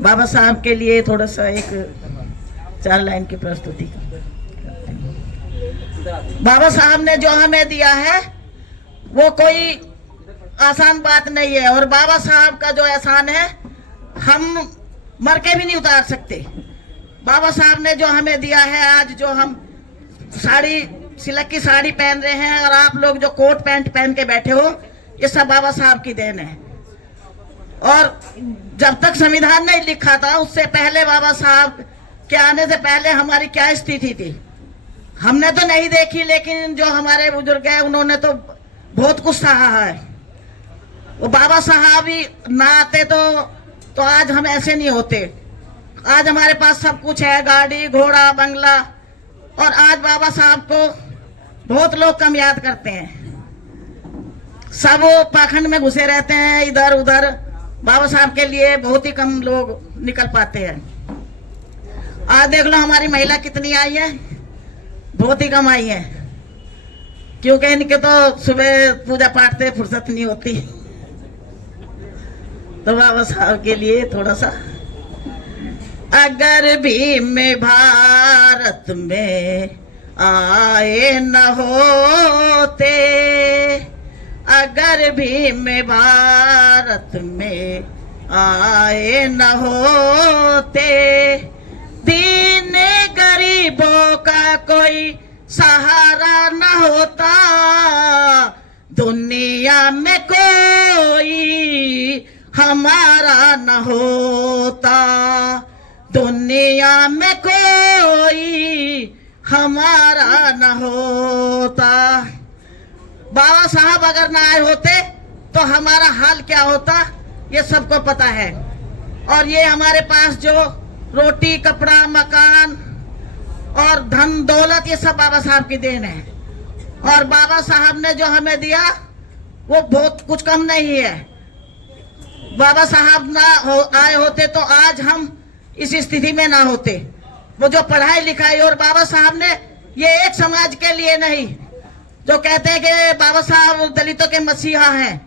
बाबा साहब के लिए थोड़ा सा एक 4 लाइन की प्रस्तुति। बाबा साहब ने जो हमें दिया है वो कोई आसान बात नहीं है, और बाबा साहब का जो एहसान है हम मर के भी नहीं उतार सकते। बाबा साहब ने जो हमें दिया है, आज जो हम साड़ी, सिल्क की साड़ी पहन रहे हैं और आप लोग जो कोट पैंट पहन के बैठे हो, ये सब बाबा साहब की देन है। और जब तक संविधान नहीं लिखा था उससे पहले बाबा साहब के आने से पहले हमारी क्या स्थिति थी हमने तो नहीं देखी, लेकिन जो हमारे बुजुर्ग हैं उन्होंने तो बहुत कुछ सहा है। वो बाबा साहब ही ना आते तो आज हम ऐसे नहीं होते। आज हमारे पास सब कुछ है, गाड़ी घोड़ा बंगला, और आज बाबा साहब को बहुत लोग कम याद करते हैं। सब पाखंड में घुसे रहते हैं इधर उधर। बाबा साहब के लिए बहुत ही कम लोग निकल पाते हैं। आज देख लो हमारी महिला कितनी आई है, बहुत ही कम आई है, क्योंकि इनके तो सुबह पूजा पाठ से फुर्सत नहीं होती। तो बाबा साहब के लिए थोड़ा सा, अगर भी मैं भारत में आए न होते, अगर भी मैं भारत में आए न होते, दीन गरीबों का कोई सहारा न होता, दुनिया में कोई हमारा न होता, दुनिया में कोई हमारा न होता। बाबा साहब अगर ना आए होते तो हमारा हाल क्या होता ये सबको पता है। और ये हमारे पास जो रोटी कपड़ा मकान और धन दौलत, ये सब बाबा साहब की देन है। और बाबा साहब ने जो हमें दिया वो बहुत कुछ कम नहीं है। बाबा साहब ना आए होते तो आज हम इस स्थिति में ना होते। वो जो पढ़ाई लिखाई, और बाबा साहब ने ये एक समाज के लिए नहीं, जो कहते हैं कि बाबा साहब दलितों के मसीहा हैं,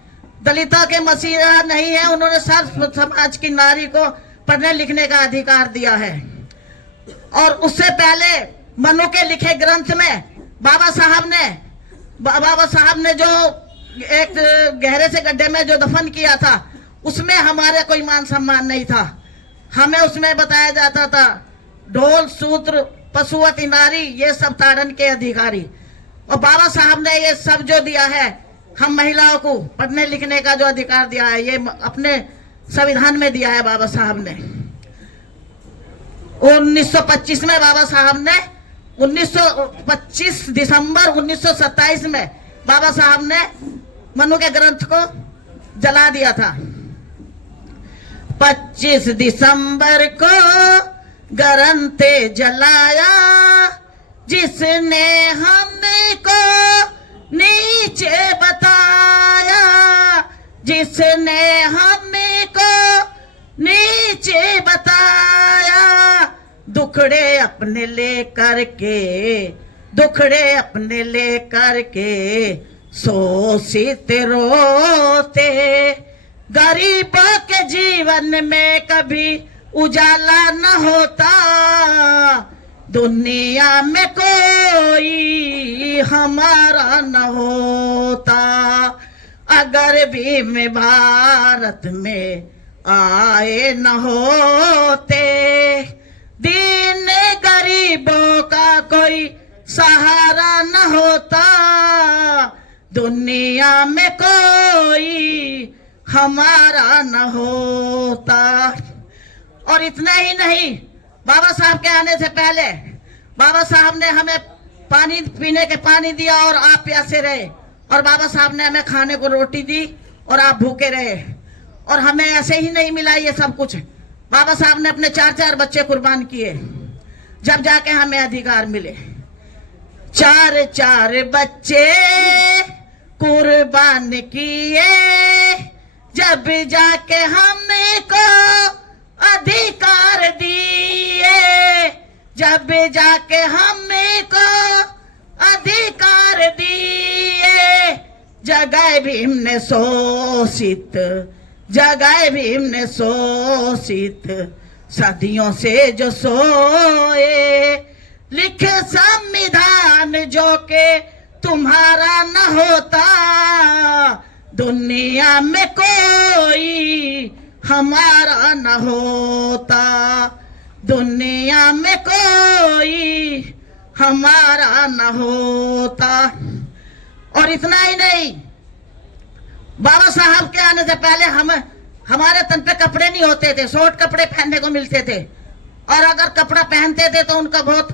दलितों के मसीहा नहीं है। उन्होंने सर्व समाज की नारी को पढ़ने लिखने का अधिकार दिया है। और उससे पहले मनु के लिखे ग्रंथ में बाबा साहब ने जो एक गहरे से गड्ढे में जो दफन किया था, उसमें हमारे कोई मान सम्मान नहीं था। हमें उसमें बताया जाता था ढोल सूत्र पशुवती नारी, ये सब ताड़न के अधिकारी। और बाबा साहब ने ये सब जो दिया है, हम महिलाओं को पढ़ने लिखने का जो अधिकार दिया है, ये अपने संविधान में दिया है बाबा साहब ने। 1925 में बाबा साहब ने 25 दिसंबर 1927 में बाबा साहब ने मनु के ग्रंथ को जला दिया था। 25 दिसंबर को ग्रंथ जलाया, जिसने हमको नीचे बताया, जिसने हमको नीचे बताया, दुखड़े अपने लेकर के, दुखड़े अपने लेकर के शोषित रोते। गरीबों के जीवन में कभी उजाला न होता, दुनिया में कोई हमारा न होता। अगर भी मैं भारत में आए न होते, दीन गरीबों का कोई सहारा न होता, दुनिया में कोई हमारा न होता। और इतना ही नहीं, बाबा साहब के आने से पहले बाबा साहब ने हमें पानी पीने के पानी दिया और आप प्यासे रहे, और बाबा साहब ने हमें खाने को रोटी दी और आप भूखे रहे। और हमें ऐसे ही नहीं मिला ये सब कुछ, बाबा साहब ने अपने 4 बच्चे कुर्बान किए, जब जाके हमें अधिकार मिले। 4 बच्चे कुर्बान किए, जब जाके हमको अधिकार दिए, जब जाके हमको अधिकार दिए। जगह भीम ने शोषित जगाए भीम ने शोषित सदियों से जो सोए, लिखे संविधान जो के तुम्हारा न होता, दुनिया में कोई हमारा न होता, दुनिया में कोई हमारा न होता। और इतना ही नहीं, बाबा साहब के आने से पहले हमारे तन पे कपड़े नहीं होते थे, शॉर्ट कपड़े पहनने को मिलते थे, और अगर कपड़ा पहनते थे तो उनका बहुत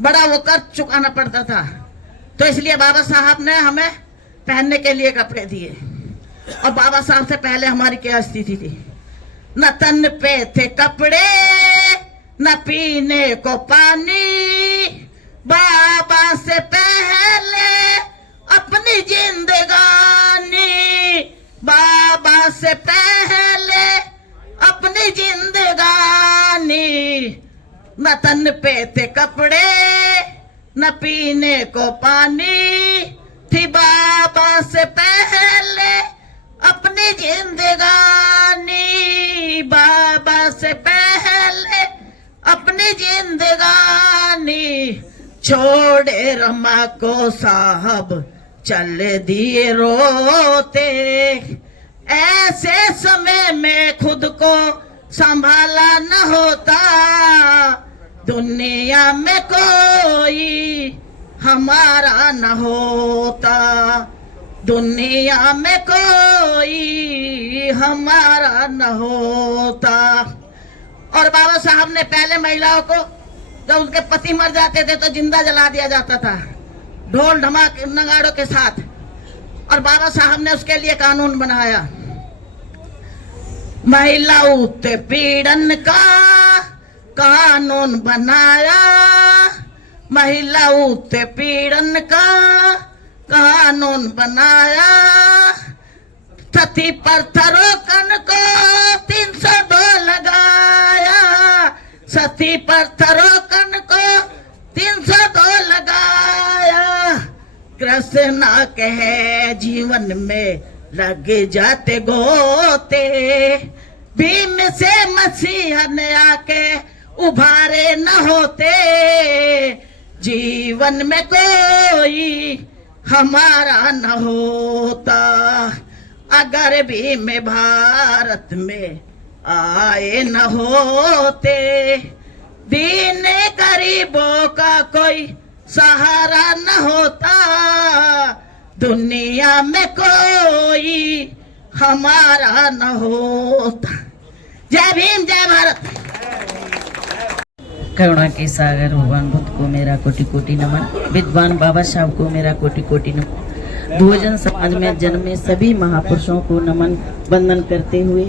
बड़ा वो कर चुकाना पड़ता था। तो इसलिए बाबा साहब ने हमें पहनने के लिए कपड़े दिए। और बाबा साहब से पहले हमारी क्या स्थिति थी, न तन पे थे कपड़े न पीने को पानी, बाबा से पहले अपनी जिंदगानी, बाबा से पहले अपनी जिंदगानी, न तन पे थे कपड़े न पीने को पानी, थी बाबा से पहले अपनी जिंदगानी, बाबा से पहले अपनी जिंदगानी, छोड़े रमा को साहब चल दिए रोते, ऐसे समय में खुद को संभाला न होता, दुनिया में कोई हमारा न होता, दुनिया में कोई हमारा न होता। और बाबा साहब ने पहले महिलाओं को जब उनके पति मर जाते थे तो जिंदा जला दिया जाता था ढोल ढमाके नगाड़ों के साथ। और बाबा साहब ने उसके लिए कानून बनाया, महिला उत्पीड़न का कानून बनाया, महिला उत्पीड़न का कानून बनाया, सती पर थरोकन को 302 लगाया, सती पर थरोकन को 302 लगाया, कृष्णा कहे जीवन में लग जाते गोते, भीम से मसीह ने आके उभारे न होते, जीवन में कोई हमारा न होता, अगर भीम भारत में आए न होते, दीन गरीबों का कोई सहारा न होता, दुनिया में कोई हमारा न होता। जय भीम, जय भारत। करुणा के सागर भगवान बुद्ध को मेरा कोटि कोटि नमन, विद्वान बाबा साहब को मेरा कोटि कोटि नमन, बहुजन समाज में जन्मे सभी महापुरुषों को नमन वंदन करते हुए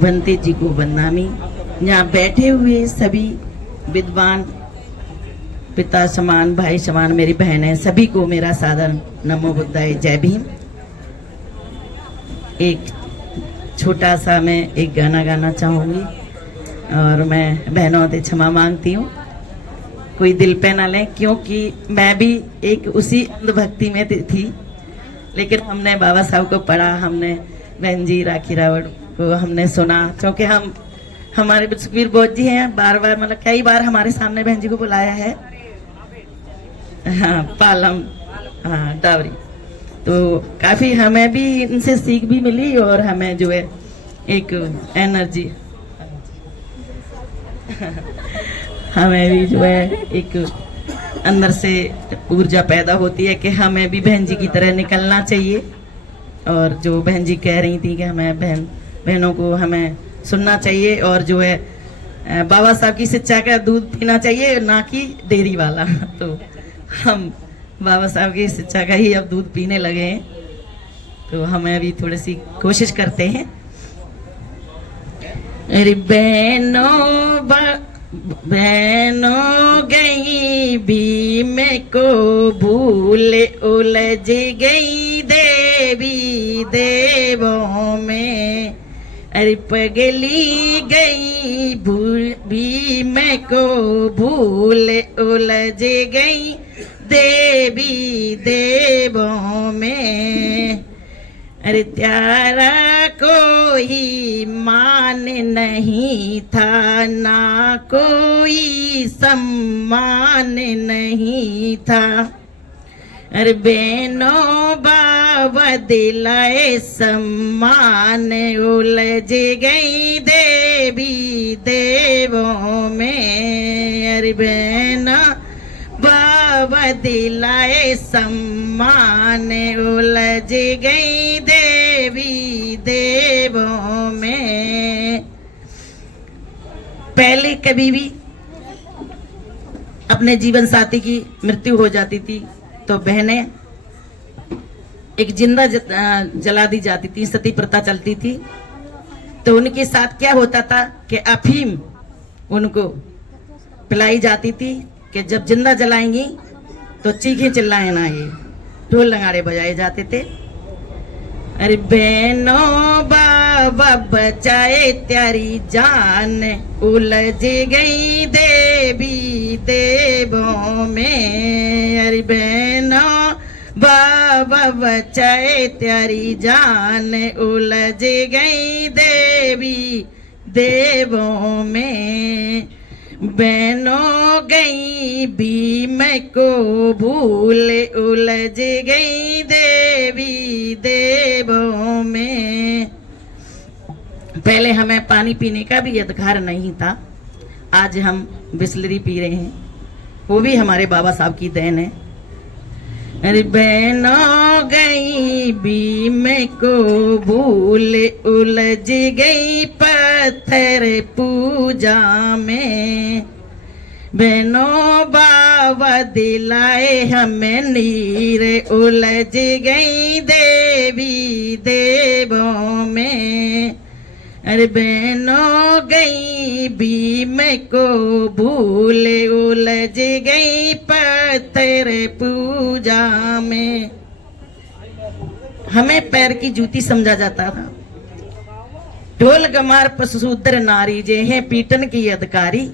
भंते जी को बंदामी, यहाँ बैठे हुए सभी विद्वान पिता समान भाई समान मेरी बहनें सभी को मेरा सादर नमो बुद्धाय, जय भीम। एक छोटा सा मैं एक गाना गाना चाहूँगी और मैं बहनों से क्षमा मांगती हूँ, कोई दिल पे ना लें, क्योंकि मैं भी एक उसी अंधभक्ति में थी, लेकिन हमने बाबा साहब को पढ़ा, हमने बहन जी राखी रावण को हमने सुना, क्योंकि हमारे सुखबीर बोध जी हैं, बार बार मतलब कई बार हमारे सामने बहन जी को बुलाया है, हाँ पालम, हाँ डावरी, तो काफ़ी हमें भी इनसे सीख भी मिली और हमें जो है एक एनर्जी हमें भी जो है एक अंदर से ऊर्जा पैदा होती है कि हमें भी बहन जी की तरह निकलना चाहिए। और जो बहन जी कह रही थी कि हमें बहनों को हमें सुनना चाहिए और जो है बाबा साहब की शिक्षा का दूध पीना चाहिए, ना कि डेयरी वाला। तो हम बाबा साहब की शिक्षा का ही अब दूध पीने लगे हैं, तो हमें अभी थोड़ी सी कोशिश करते हैं। अरे बहनों गई भीम को भूल उलझ गई देवी देवों में, अरे पगली गई भीम को भूल उलझ गई देवी देवों में, अरे त्यारा कोई मान नहीं था, ना कोई सम्मान नहीं था। अरे बहनों बाबा दिलाए सम्मान, उलझ गई देवी देवों में। अरे बहनों बाबा दिलाए सम्मान, उलझ गई देवी देवों में। पहले कभी भी अपने जीवन साथी की मृत्यु हो जाती थी तो बहनें एक जिंदा जला दी जाती थी, सती प्रथा चलती थी। तो उनके साथ क्या होता था कि अफीम उनको पिलाई जाती थी कि जब जिंदा जलाएंगी तो चीखें चिल्लाए ना, ये ढोल नगाड़े बजाए जाते थे। अरे बहनों बाबा बचाए त्यारी जान, उलझ गई देवी देवों में। अरे बहनों बाबा बचाए त्यारी जान, उलझ गई देवी देवों में। बहनों गई भीम को भूल, उलझ गई देवी देवों में। पहले हमें पानी पीने का भी अधिकार नहीं था, आज हम बिस्लरी पी रहे हैं, वो भी हमारे बाबा साहब की देन है। अरे बहनों गई भीम को भूल, उलझ गई पत्थर पूजा में। बहनों बाबा दिलाए हमें नीर, उलझ गई देवी देवों में। अरे बहनों गई भीम को भूल, उलझ गई पत्थर पूजा में। हमें पैर की जूती समझा जाता था, ढोल गमार पशुसूत्र नारी जे हैं पीटन की अधिकारी।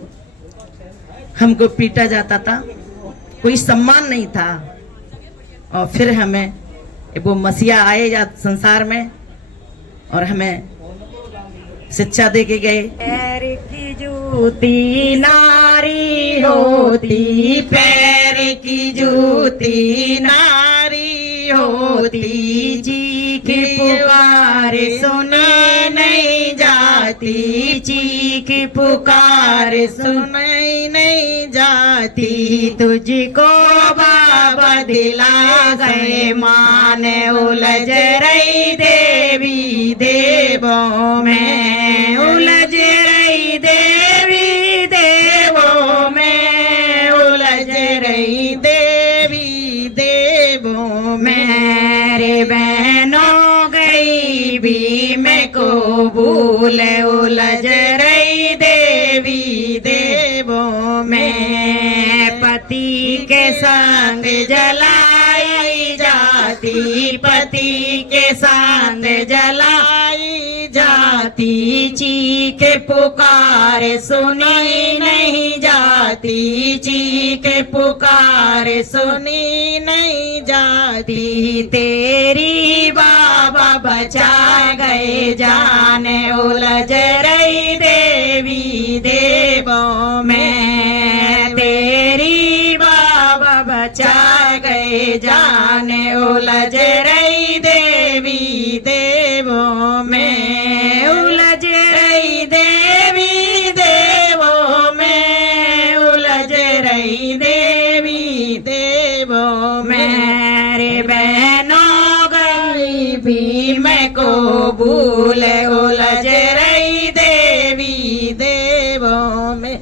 हमको पीटा जाता था, कोई सम्मान नहीं था। और फिर हमें वो मसीहा आए या संसार में और हमें शिक्षा दे के गए। पैर की जूती नारी होती, पैर की जूती नारी होती, चीख पुकार सुनी नहीं जाती, चीख पुकार सुनी नहीं जाती। तुझको बाबा दिला गए मान, उलझ रही देवी देवों में, उलझ रही देवी देवों में, उलझ रही देवी देवों में। रे बहनों गई भीम को भूल, उलझ रही देवी देवों में। पति के संग जलाई जाती, पति के संग जलाई जाती, चीख पुकार सुनी नहीं जाती, चीख पुकार सुनी नहीं जाती। तेरी बाबा बचा गए जान, उलझ रही देवी देवों में। तेरी बाबा बचा गए जान, उलझ रही देवी देवों में, उलझ रही देवी देवों में, उलझ रही देवी देवों में। रे बहनों गई भीम को भूल, उलझ रही देवी देवों में।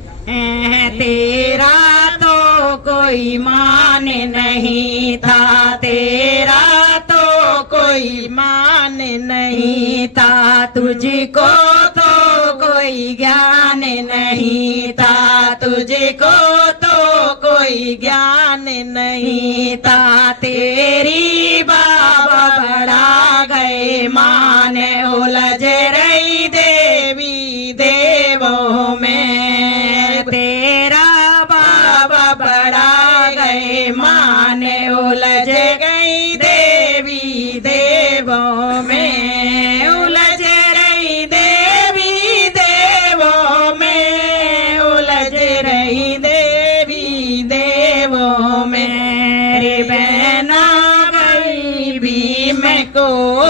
तेरा तो कोई मान नहीं था, तेरा तो कोई मान नहीं था, तुझको तो कोई ज्ञान नहीं था, तुझको तो कोई ज्ञान नहीं था। तेरी बाबा बढ़ा गए मान, उलझ रही देवी देवों में। तेरा बाबा बढ़ा गए मान, उलझ गई देवी देवों में, उलझ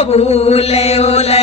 भूल उलझ